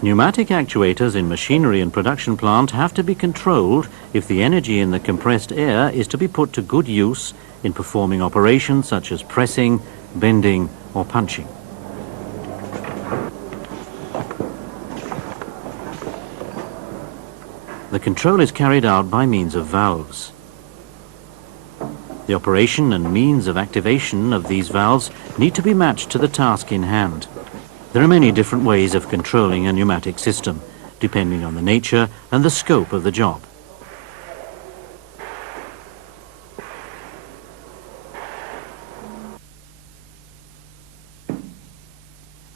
Pneumatic actuators in machinery and production plant have to be controlled if the energy in the compressed air is to be put to good use in performing operations such as pressing, bending or punching. The control is carried out by means of valves. The operation and means of activation of these valves need to be matched to the task in hand. There are many different ways of controlling a pneumatic system, depending on the nature and the scope of the job.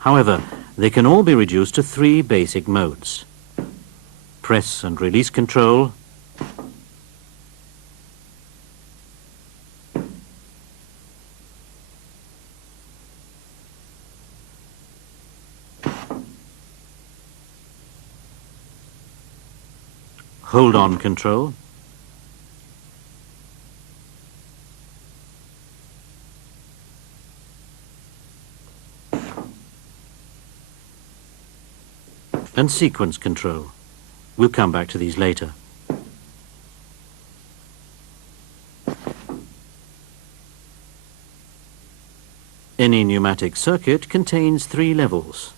However, they can all be reduced to three basic modes: press and release control, hold-on control, and sequence control. We'll come back to these later. Any pneumatic circuit contains three levels.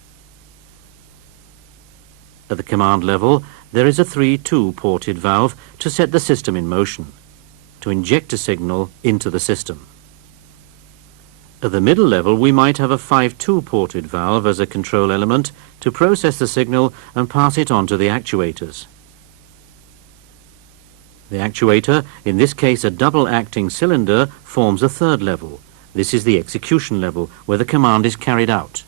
At the command level, there is a 3-2 ported valve to set the system in motion, to inject a signal into the system. At the middle level, we might have a 5-2 ported valve as a control element to process the signal and pass it on to the actuators. The actuator, in this case a double-acting cylinder, forms a third level. This is the execution level, where the command is carried out.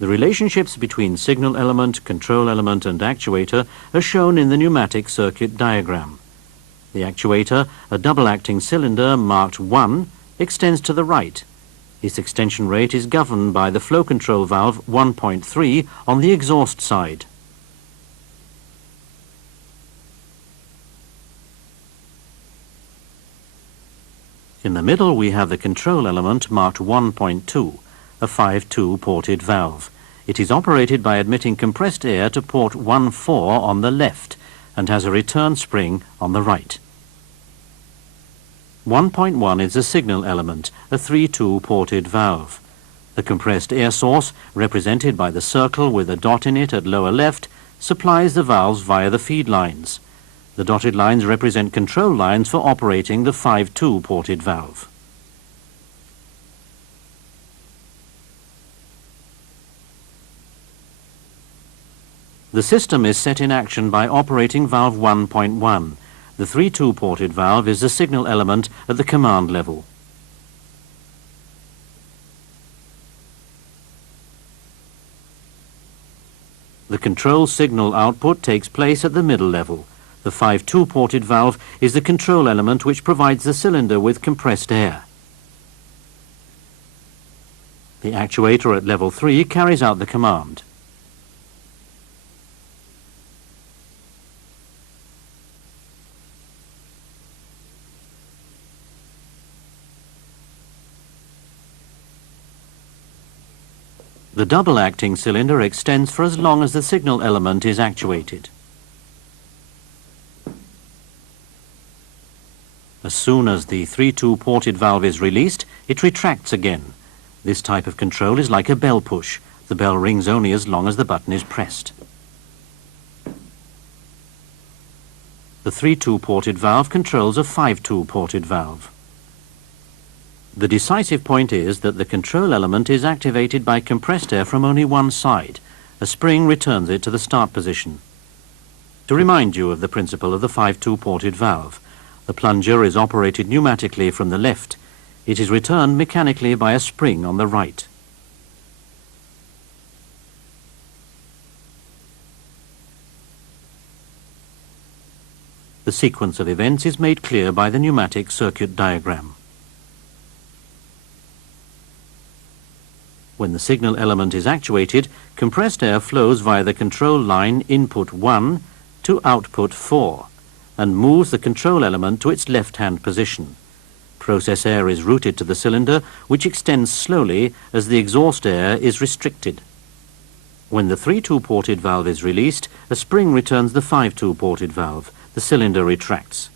The relationships between signal element, control element and actuator are shown in the pneumatic circuit diagram. The actuator, a double-acting cylinder marked 1, extends to the right. Its extension rate is governed by the flow control valve 1.3 on the exhaust side. In the middle we have the control element marked 1.2, a 5-2 ported valve. It is operated by admitting compressed air to port 1.4 on the left and has a return spring on the right. 1.1 is a signal element, a 3-2 ported valve. The compressed air source, represented by the circle with a dot in it at lower left, supplies the valves via the feed lines. The dotted lines represent control lines for operating the 5-2 ported valve. The system is set in action by operating valve 1.1. The 3-2 ported valve is the signal element at the command level. The control signal output takes place at the middle level. The 5-2 ported valve is the control element which provides the cylinder with compressed air. The actuator at level 3 carries out the command. The double-acting cylinder extends for as long as the signal element is actuated. As soon as the 3-2 ported valve is released, it retracts again. This type of control is like a bell push. The bell rings only as long as the button is pressed. The 3-2 ported valve controls a 5-2 ported valve. The decisive point is that the control element is activated by compressed air from only one side. A spring returns it to the start position. To remind you of the principle of the 5-2 ported valve, the plunger is operated pneumatically from the left. It is returned mechanically by a spring on the right. The sequence of events is made clear by the pneumatic circuit diagram. When the signal element is actuated, compressed air flows via the control line input 1 to output 4 and moves the control element to its left-hand position. Process air is routed to the cylinder, which extends slowly as the exhaust air is restricted. When the 3-2-ported valve is released, a spring returns the 5-2-ported valve. The cylinder retracts.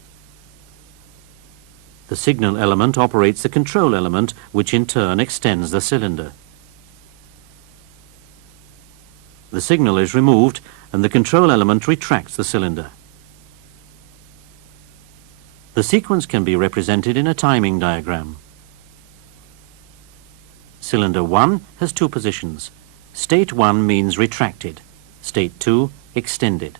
The signal element operates the control element, which in turn extends the cylinder. The signal is removed and the control element retracts the cylinder. The sequence can be represented in a timing diagram. Cylinder 1 has 2 positions. State 1 means retracted. State 2, extended.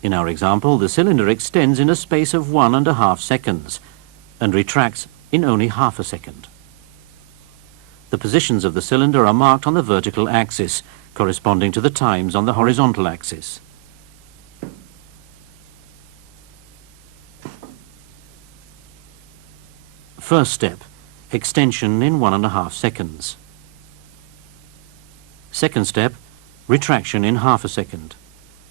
In our example, the cylinder extends in a space of 1.5 seconds and retracts in only half a second. The positions of the cylinder are marked on the vertical axis, corresponding to the times on the horizontal axis. First step, extension in 1.5 seconds. Second step, retraction in half a second.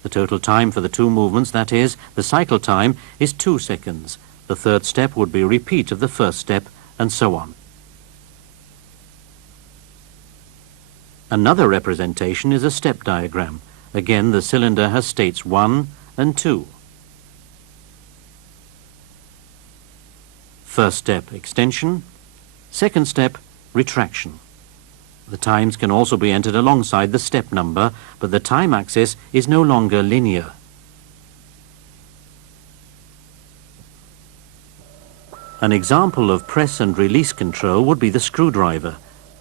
The total time for the 2 movements, that is, the cycle time, is 2 seconds. The third step would be a repeat of the first step, and so on. Another representation is a step diagram. Again, the cylinder has states 1 and 2. First step, extension. Second step, retraction. The times can also be entered alongside the step number, but the time axis is no longer linear. An example of press and release control would be the screwdriver.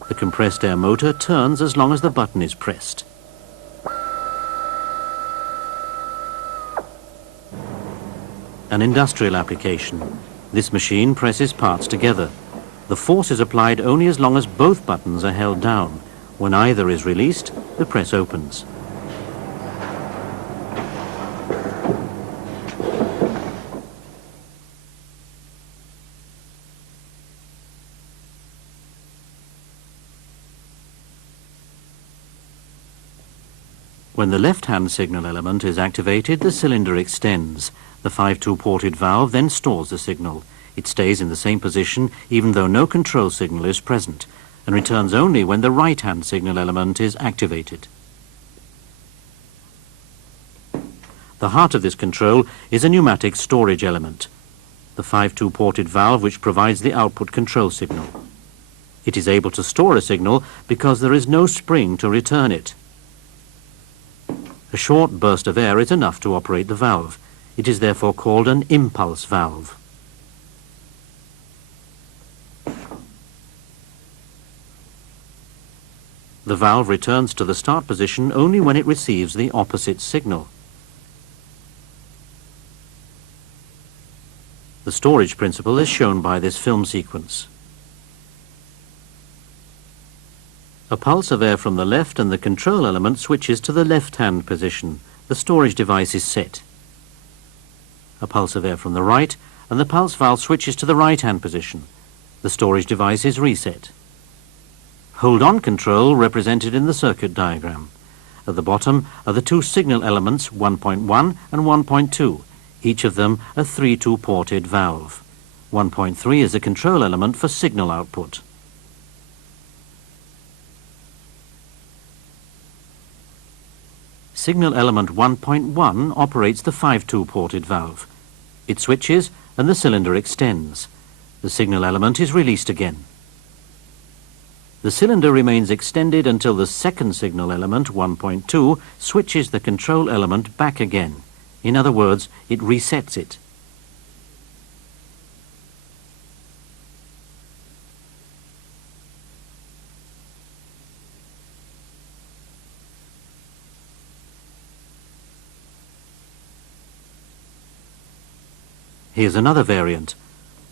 The compressed air motor turns as long as the button is pressed. An industrial application. This machine presses parts together. The force is applied only as long as both buttons are held down. When either is released, the press opens. When the left-hand signal element is activated, the cylinder extends. The 5-2-ported valve then stores the signal. It stays in the same position even though no control signal is present, and returns only when the right-hand signal element is activated. The heart of this control is a pneumatic storage element, the 5-2-ported valve which provides the output control signal. It is able to store a signal because there is no spring to return it. A short burst of air is enough to operate the valve. It is therefore called an impulse valve. The valve returns to the start position only when it receives the opposite signal. The storage principle is shown by this film sequence. A pulse of air from the left and the control element switches to the left-hand position. The storage device is set. A pulse of air from the right and the pulse valve switches to the right-hand position. The storage device is reset. Hold-on control represented in the circuit diagram. At the bottom are the 2 signal elements 1.1 and 1.2. Each of them a 3-2-ported valve. 1.3 is the control element for signal output. Signal element 1.1 operates the 5-2-ported valve. It switches and the cylinder extends. The signal element is released again. The cylinder remains extended until the second signal element, 1.2, switches the control element back again. In other words, it resets it. Here's another variant.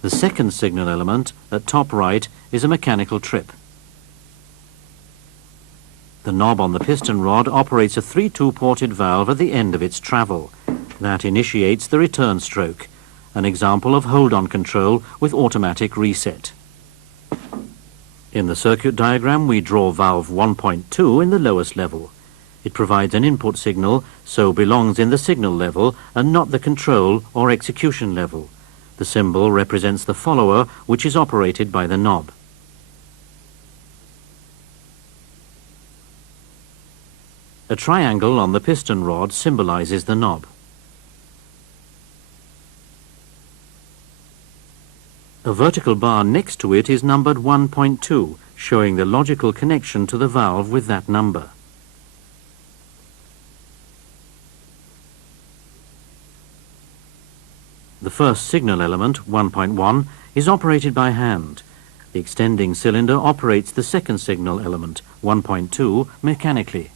The second signal element, at top right, is a mechanical trip. The knob on the piston rod operates a 3-2-ported valve at the end of its travel. That initiates the return stroke, an example of hold-on control with automatic reset. In the circuit diagram, we draw valve 1.2 in the lowest level. It provides an input signal, so belongs in the signal level and not the control or execution level. The symbol represents the follower, which is operated by the knob. A triangle on the piston rod symbolizes the knob. A vertical bar next to it is numbered 1.2, showing the logical connection to the valve with that number. The first signal element, 1.1, is operated by hand. The extending cylinder operates the second signal element, 1.2, mechanically.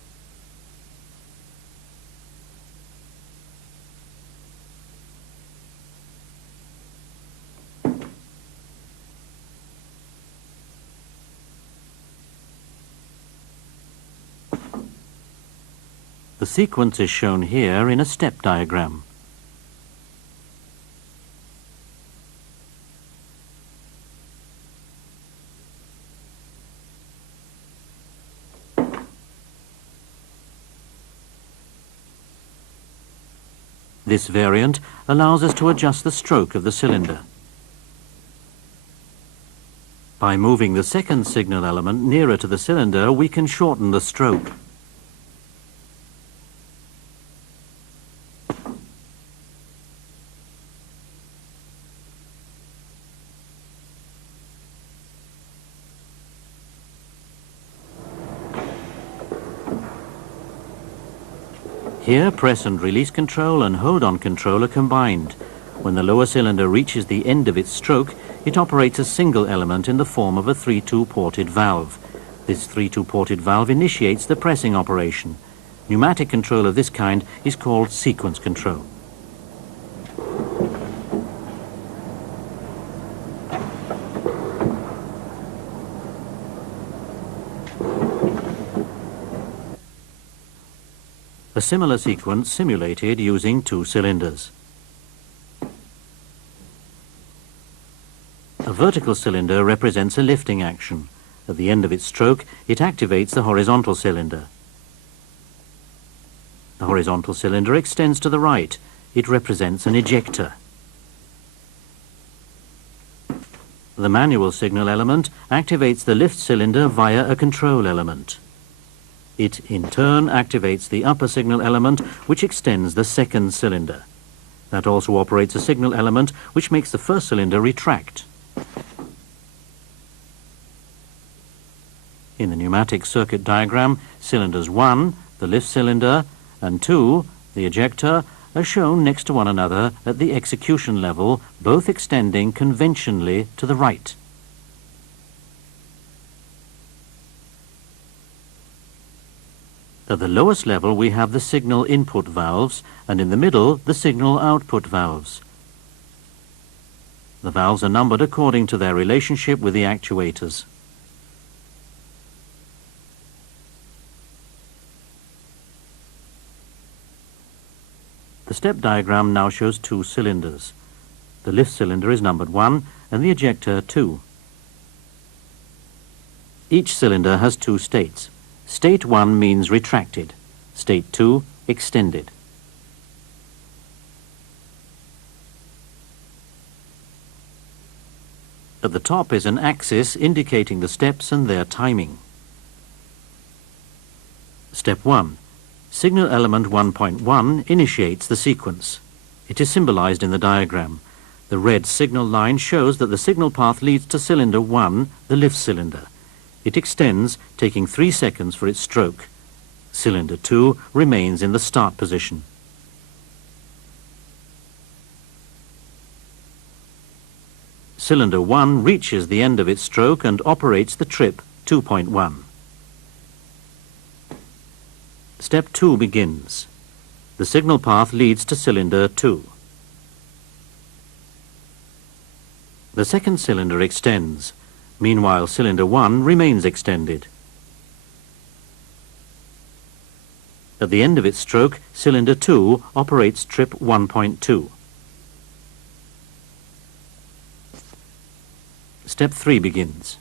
The sequence is shown here in a step diagram. This variant allows us to adjust the stroke of the cylinder. By moving the second signal element nearer to the cylinder, we can shorten the stroke. Here, press and release control and hold-on control are combined. When the lower cylinder reaches the end of its stroke, it operates a single element in the form of a 3-2 ported valve. This 3-2 ported valve initiates the pressing operation. Pneumatic control of this kind is called sequence control. A similar sequence simulated using 2 cylinders. A vertical cylinder represents a lifting action. At the end of its stroke, it activates the horizontal cylinder. The horizontal cylinder extends to the right. It represents an ejector. The manual signal element activates the lift cylinder via a control element. It, in turn, activates the upper signal element, which extends the second cylinder. That also operates a signal element, which makes the first cylinder retract. In the pneumatic circuit diagram, cylinders 1, the lift cylinder, and 2, the ejector, are shown next to one another at the execution level, both extending conventionally to the right. At the lowest level we have the signal input valves, and in the middle the signal output valves. The valves are numbered according to their relationship with the actuators. The step diagram now shows 2 cylinders. The lift cylinder is numbered 1 and the ejector 2. Each cylinder has 2 states. State 1 means retracted, state 2 extended. At the top is an axis indicating the steps and their timing. Step 1. Signal element 1.1 initiates the sequence. It is symbolized in the diagram. The red signal line shows that the signal path leads to cylinder 1, the lift cylinder. It extends, taking 3 seconds for its stroke. Cylinder 2 remains in the start position. Cylinder 1 reaches the end of its stroke and operates the trip 2.1. Step 2 begins. The signal path leads to cylinder 2. The second cylinder extends. Meanwhile, cylinder 1 remains extended. At the end of its stroke, cylinder 2 operates trip 1.2. Step 3 begins.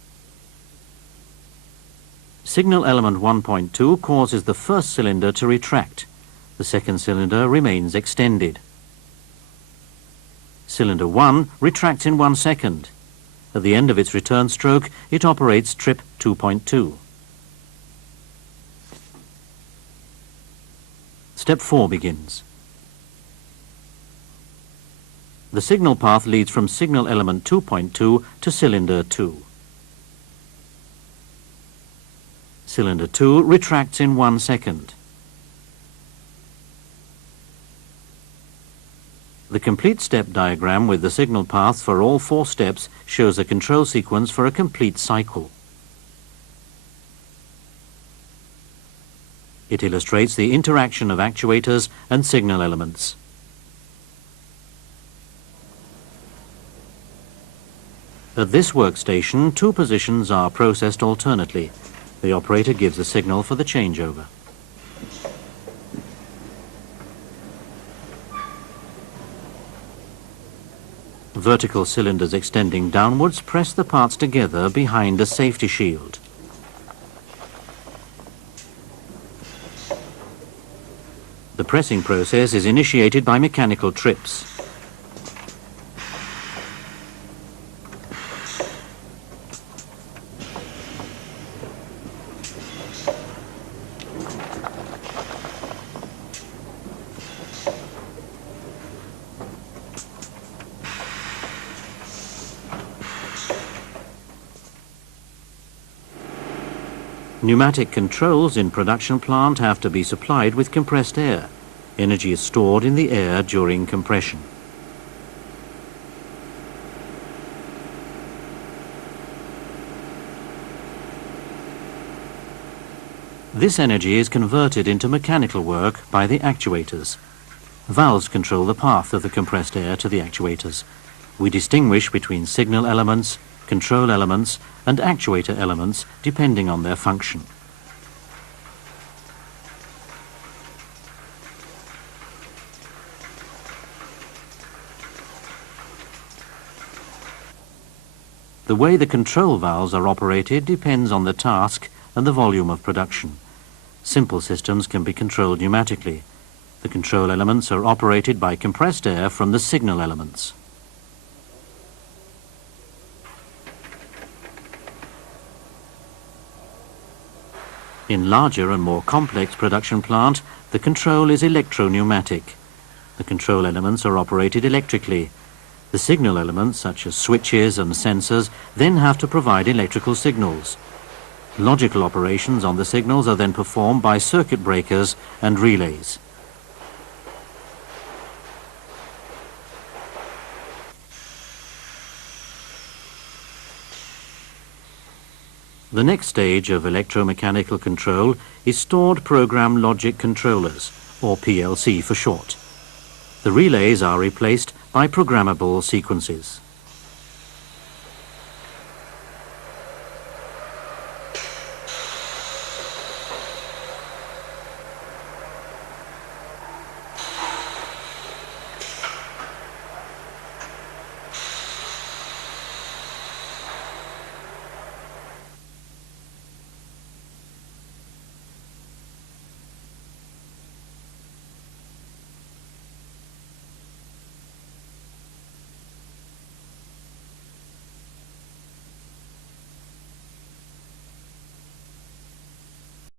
Signal element 1.2 causes the first cylinder to retract. The second cylinder remains extended. Cylinder 1 retracts in 1 second. At the end of its return stroke, it operates trip 2.2. Step 4 begins. The signal path leads from signal element 2.2 to cylinder 2. Cylinder 2 retracts in 1 second. The complete step diagram with the signal path for all 4 steps shows a control sequence for a complete cycle. It illustrates the interaction of actuators and signal elements. At this workstation, 2 positions are processed alternately. The operator gives a signal for the changeover. Vertical cylinders extending downwards press the parts together behind a safety shield. The pressing process is initiated by mechanical trips. Pneumatic controls in production plant have to be supplied with compressed air. Energy is stored in the air during compression. This energy is converted into mechanical work by the actuators. Valves control the path of the compressed air to the actuators. We distinguish between signal elements, control elements and actuator elements depending on their function. The way the control valves are operated depends on the task and the volume of production. Simple systems can be controlled pneumatically. The control elements are operated by compressed air from the signal elements. In larger and more complex production plant, the control is electro-pneumatic. The control elements are operated electrically. The signal elements, such as switches and sensors, then have to provide electrical signals. Logical operations on the signals are then performed by circuit breakers and relays. The next stage of electromechanical control is stored program logic controllers, or PLC for short. The relays are replaced by programmable sequences.